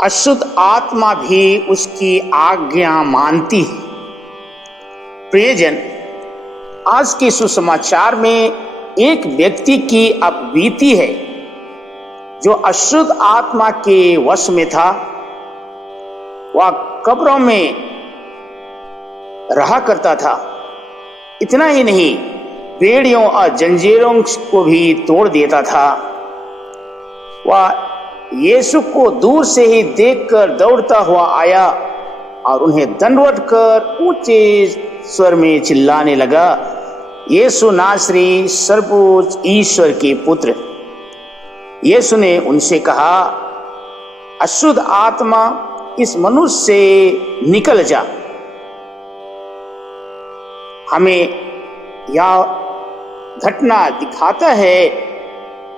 अशुद्ध आत्मा भी उसकी आज्ञा मानती है। प्रियजन, आज के सुसमाचार में एक व्यक्ति की अब बीती है जो अशुद्ध आत्मा के वश में था। वह कब्रों में रहा करता था। इतना ही नहीं, बेड़ियों और जंजीरों को भी तोड़ देता था। वह यीशु को दूर से ही देखकर दौड़ता हुआ आया और उन्हें दंडवत कर ऊंचे स्वर में चिल्लाने लगा, यीशु नासरी, सर्वोच्च ईश्वर के पुत्र। यीशु ने उनसे कहा, अशुद्ध आत्मा इस मनुष्य से निकल जा। हमें यह घटना दिखाता है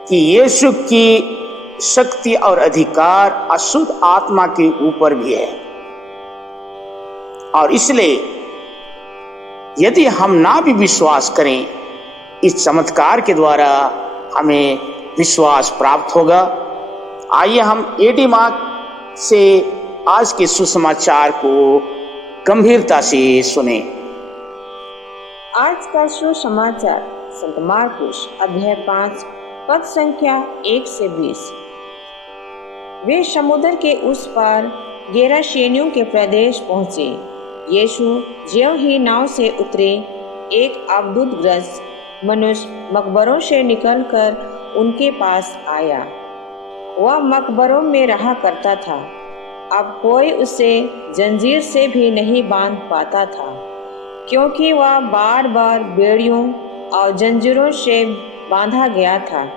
कि यीशु की शक्ति और अधिकार अशुद्ध आत्मा के ऊपर भी है। और इसलिए यदि हम ना भी विश्वास करें, इस चमत्कार के द्वारा हमें विश्वास प्राप्त होगा। आइए हम एडी मार्क से आज के सुसमाचार को गंभीरता से सुने। आज का सुसमाचार संत मार्कुस अध्याय 5 पद संख्या 1 से 20। वे समुद्र के उस पार गेरासेनियों के प्रदेश पहुंचे। यीशु ज्यों ही नाव से उतरे, एक अबदूतग्रस्त मनुष्य मकबरों से निकलकर उनके पास आया। वह मकबरों में रहा करता था। अब कोई उसे जंजीर से भी नहीं बांध पाता था, क्योंकि वह बार बार बेड़ियों और जंजीरों से बांधा गया था।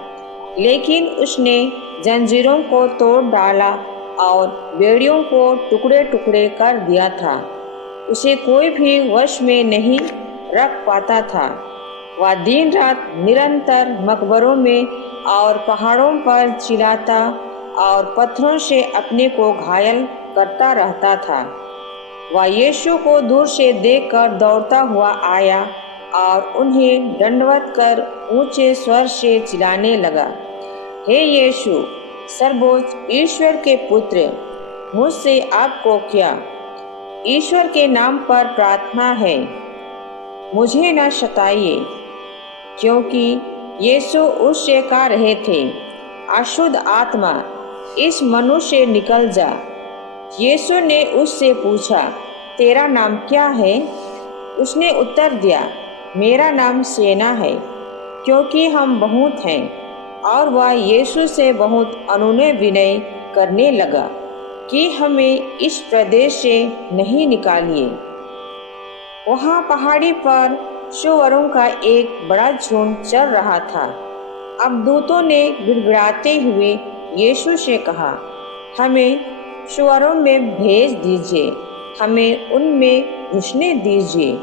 लेकिन उसने जंजीरों को तोड़ डाला और बेड़ियों को टुकड़े टुकड़े कर दिया था। उसे कोई भी वश में नहीं रख पाता था। वह दिन रात निरंतर मकबरों में और पहाड़ों पर चिल्लाता और पत्थरों से अपने को घायल करता रहता था। वह यीशु को दूर से देखकर दौड़ता हुआ आया और उन्हें दंडवत कर ऊंचे स्वर से चिल्लाने लगा, हे यीशु, सर्वोच्च ईश्वर के पुत्र, मुझसे आपको क्या? ईश्वर के नाम पर प्रार्थना है, मुझे न सताइए। क्योंकि यीशु उससे कह रहे थे, अशुद्ध आत्मा इस मनुष्य से निकल जा। यीशु ने उससे पूछा, तेरा नाम क्या है? उसने उत्तर दिया, मेरा नाम सेना है, क्योंकि हम बहुत हैं। और वह यीशु से बहुत अनुनय विनय करने लगा कि हमें इस प्रदेश से नहीं निकालिए। वहाँ पहाड़ी पर सूअरों का एक बड़ा झुंड चल रहा था। अब दूतों ने गिड़गिड़ाते हुए यीशु से कहा, हमें सूअरों में भेज दीजिए, हमें उनमें घुसने दीजिए।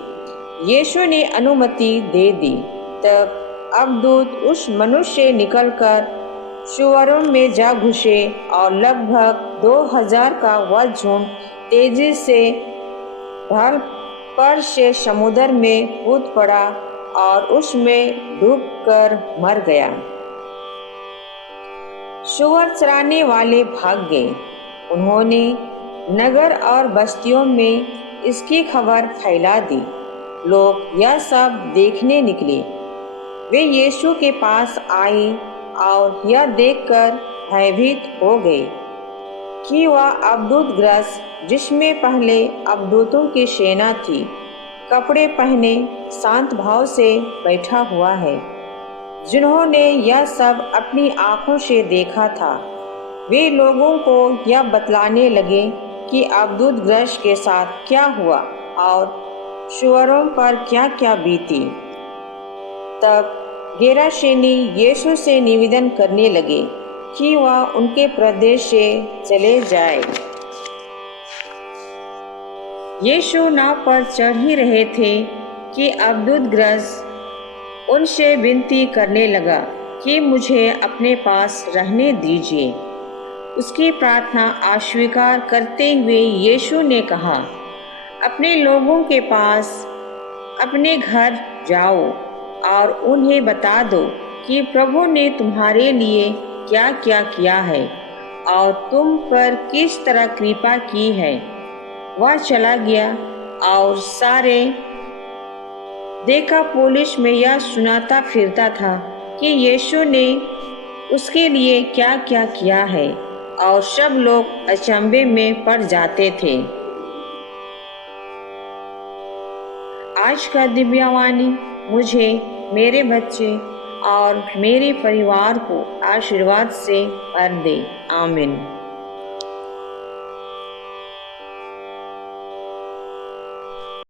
यीशु ने अनुमति दे दी। तब अबदूत उस मनुष्य से निकलकर सूअरों में जा घुसे और लगभग 2000 का वह झुंड तेजी से ढाल पर से समुद्र में कूद पड़ा और उसमें डूबकर मर गया। सूअर चराने वाले भाग गए। उन्होंने नगर और बस्तियों में इसकी खबर फैला दी। लोग यह सब देखने निकले। वे यीशु के पास आए और यह देखकर भयभीत हो गए कि वह अबदूतग्रस्त, जिसमें पहले अबदूतों की सेना थी, कपड़े पहने शांत भाव से बैठा हुआ है। जिन्होंने यह सब अपनी आंखों से देखा था, वे लोगों को यह बतलाने लगे कि अबदूतग्रस्त के साथ क्या हुआ और सूअरों पर क्या क्या बीती। तब गेरासेनी यीशु से निवेदन करने लगे कि वह उनके प्रदेश से चले जाए। यीशु नाव पर चढ़ ही रहे थे कि अबदूतग्रस्त उनसे विनती करने लगा कि मुझे अपने पास रहने दीजिए। उसकी प्रार्थना अस्वीकार करते हुए यीशु ने कहा, अपने लोगों के पास अपने घर जाओ और उन्हें बता दो कि प्रभु ने तुम्हारे लिए क्या क्या किया है और तुम पर किस तरह कृपा की है। वह चला गया और सारे देकापोलिस में यह सुनाता फिरता था कि यीशु ने उसके लिए क्या क्या किया है, और सब लोग अचंभे में पड़ जाते थे। आज का दिव्यवाणी मुझे, मेरे बच्चे और मेरे परिवार को आशीर्वाद से भर दे। आमीन।